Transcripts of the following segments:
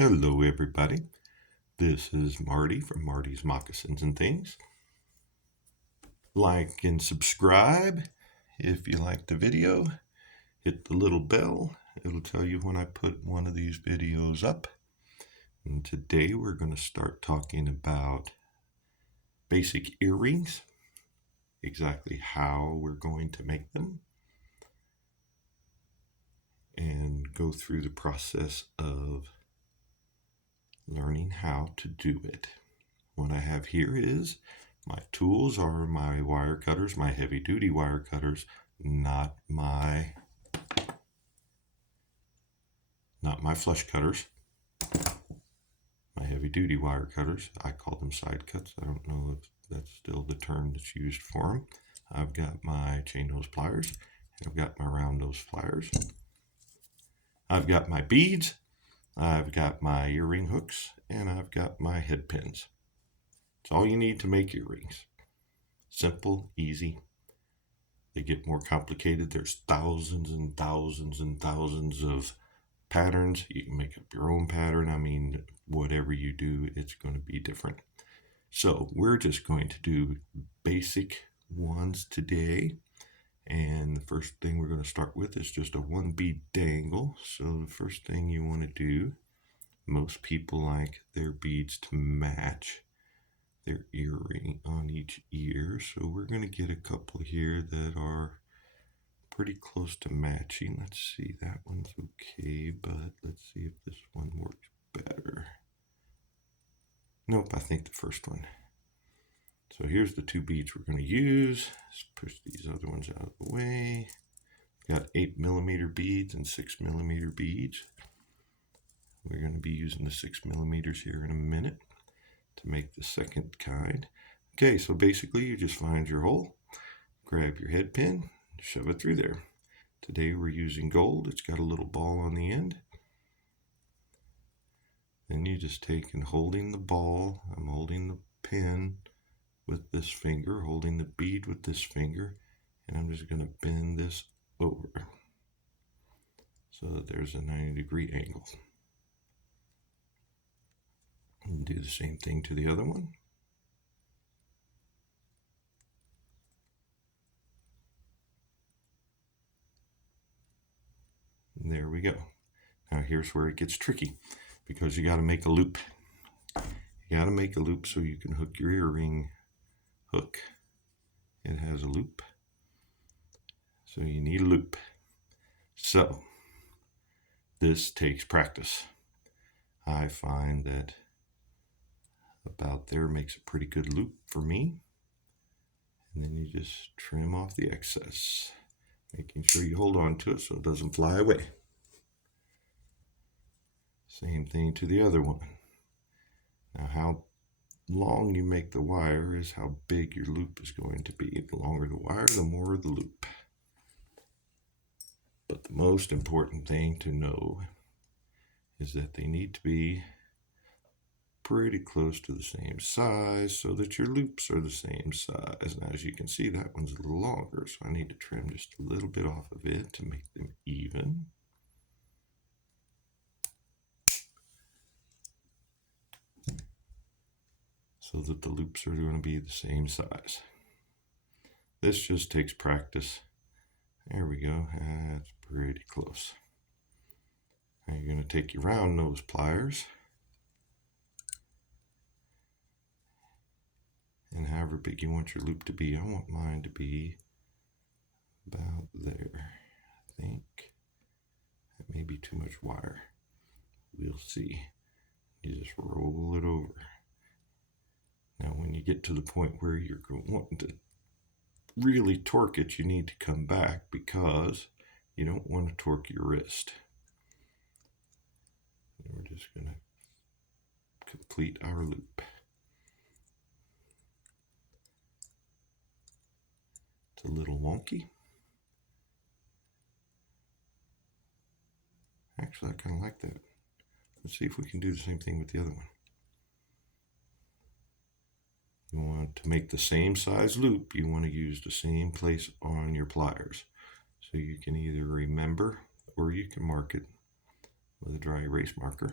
Hello, everybody. This is Marty from Marty's Moccasins and Things. Like and subscribe if you like the video. Hit the little bell. It'll tell you when I put one of these videos up. And today we're going to start talking about basic earrings, exactly how we're going to make them, and go through the process of learning how to do it. What I have here is my tools are my wire cutters, my heavy duty wire cutters, not my flush cutters. My heavy duty wire cutters, I call them side cuts. I don't know if that's still the term that's used for them. I've got my chain nose pliers, I've got my round nose pliers. I've got my beads, I've got my earring hooks, and I've got my head pins. It's all you need to make earrings. Simple, easy. They get more complicated. There's thousands and thousands and thousands of patterns. You can make up your own pattern. I mean, whatever you do, it's going to be different. So we're just going to do basic ones today. And the first thing we're going to start with is just a one bead dangle. So the first thing you want to do, most people like their beads to match their earring on each ear. So we're going to get a couple here that are pretty close to matching. Let's see, that one's okay, but let's see if this one works better. Nope, I think the first one. So here's the two beads we're going to use. Let's push these other ones out of the way. Got 8mm beads and 6mm beads. We're going to be using the 6mm here in a minute to make the second kind. Okay, so basically you just find your hole, grab your head pin, shove it through there. Today we're using gold. It's got a little ball on the end. Then you just take and holding the ball, I'm holding the pin with this finger, holding the bead with this finger, and I'm just going to bend this over so that there's a 90-degree angle. And do the same thing to the other one. And there we go. Now here's where it gets tricky, because you got to make a loop. You got to make a loop so you can hook your earring hook. It has a loop, so you need a loop. So this takes practice. I find that about there makes a pretty good loop for me. And then you just trim off the excess, making sure you hold on to it so it doesn't fly away. Same thing to the other one. Now how long you make the wire is how big your loop is going to be. The longer the wire, the more the loop. But the most important thing to know is that they need to be pretty close to the same size so that your loops are the same size. Now as you can see, that one's a little longer, so I need to trim just a little bit off of it to make them even. So that the loops are going to be the same size. This just takes practice. There we go, that's pretty close. Now you're going to take your round nose pliers, and however big you want your loop to be, I want mine to be about there. I think that may be too much wire. We'll see. You just roll it over. Now when you get to the point where you're wanting to really torque it, you need to come back because you don't want to torque your wrist. And we're just going to complete our loop. It's a little wonky. Actually, I kind of like that. Let's see if we can do the same thing with the other one. You want to make the same size loop, you want to use the same place on your pliers. So you can either remember or you can mark it with a dry erase marker.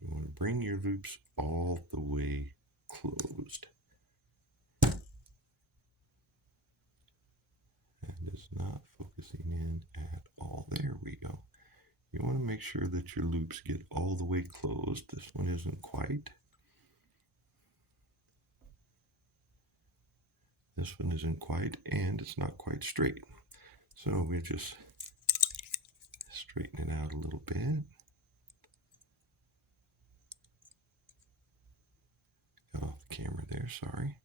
You want to bring your loops all the way closed. And it's not focusing in at all. There we go. You want to make sure that your loops get all the way closed. This one isn't quite. This one isn't quite, and it's not quite straight. So we just straighten it out a little bit. Got off the camera there, sorry.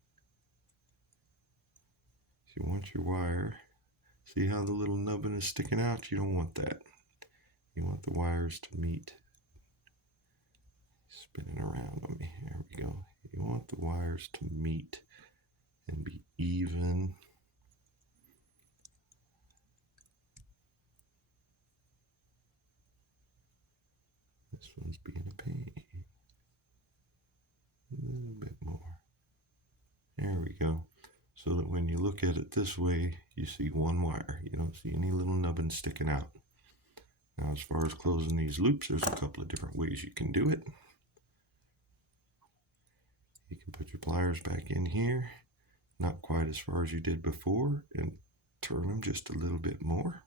If you want your wire, see how the little nubbin is sticking out? You don't want that. You want the wires to meet. Spinning around on me. There we go. You want the wires to meet and be even. This one's being a pain. A little bit more. There we go. So that when you look at it this way, you see one wire. You don't see any little nubbin sticking out. Now, as far as closing these loops, there's a couple of different ways you can do it. You can put your pliers back in here, not quite as far as you did before, and turn them just a little bit more.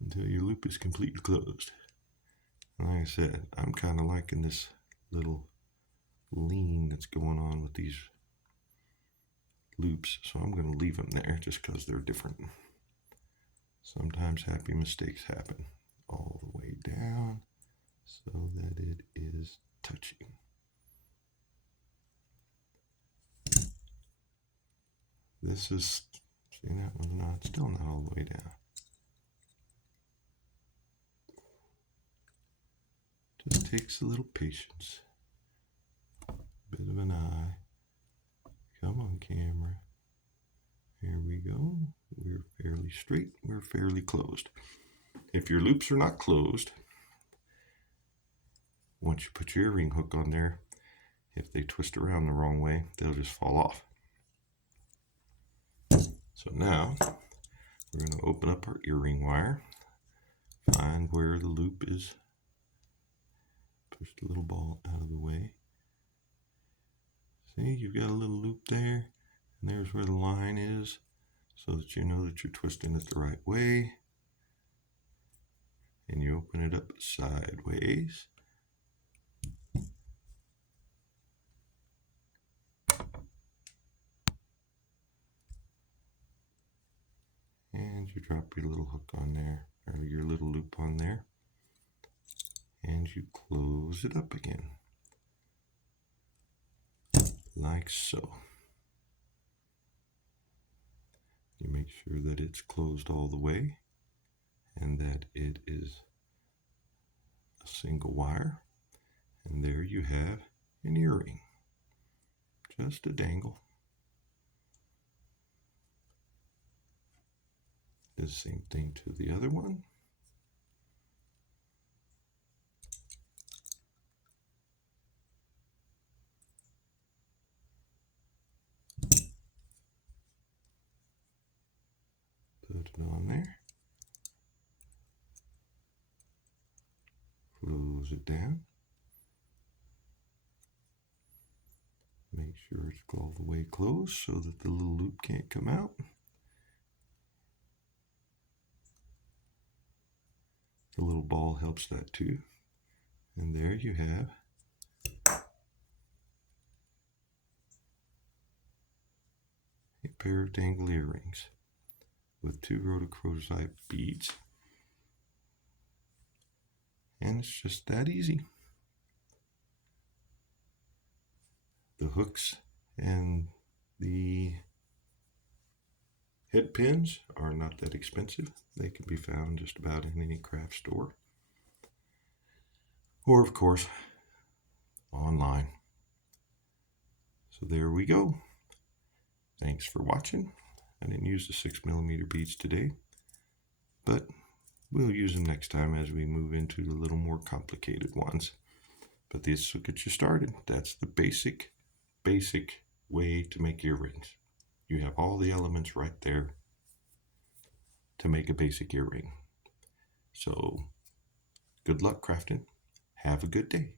Until your loop is completely closed. Like I said, I'm kind of liking this little lean that's going on with these loops, so I'm going to leave them there just because they're different. Sometimes happy mistakes happen. All the way down so that it is touching. This is, see that one's not, still not all the way down. Just takes a little patience. Bit of an eye. Come on, camera. Here we go. We're fairly straight. We're fairly closed. If your loops are not closed, once you put your earring hook on there, if they twist around the wrong way, they'll just fall off. So now we're going to open up our earring wire, find where the loop is. Push the little ball out of the way. See, you've got a little loop there, and there's where the line is, so that you know that you're twisting it the right way. And you open it up sideways. And you drop your little hook on there, or your little loop on there. And you close it up again. Like so. You make sure that it's closed all the way and that it is a single wire. And there you have an earring. Just a dangle. Do the same thing to the other one. Put it on there. Close it down. Make sure it's all the way closed so that the little loop can't come out. The little ball helps that too. And there you have a pair of dangle earrings with 2 rhodochrosite beads. And it's just that easy. The hooks and the head pins are not that expensive. They can be found just about in any craft store. Or, of course, online. So there we go. Thanks for watching. I didn't use the 6mm beads today, but we'll use them next time as we move into the little more complicated ones. But this will get you started. That's the basic way to make earrings. You have all the elements right there to make a basic earring. So good luck crafting. Have a good day.